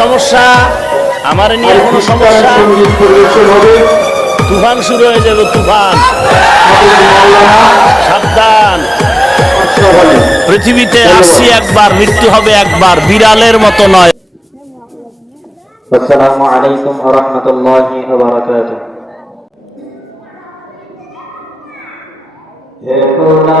সমস্যা? আমার নিয়ে কোনো সমস্যা? তুফান শুরু হয়ে যাবে তুফান। সাবধান। পৃথিবীতে আসছি একবার মৃত্যু হবে একবার বিড়ালের মতো নয়। আসসালামু আলাইকুম ওয়া রাহমাতুল্লাহি ওয়া বারাকাতুহু। হে খোদা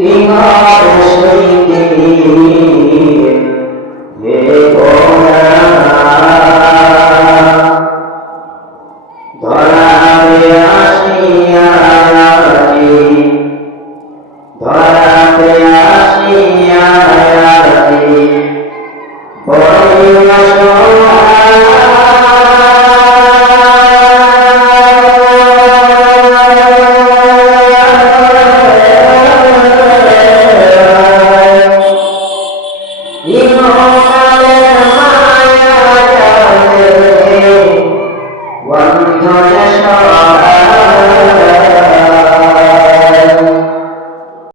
তোমার সৈতে إن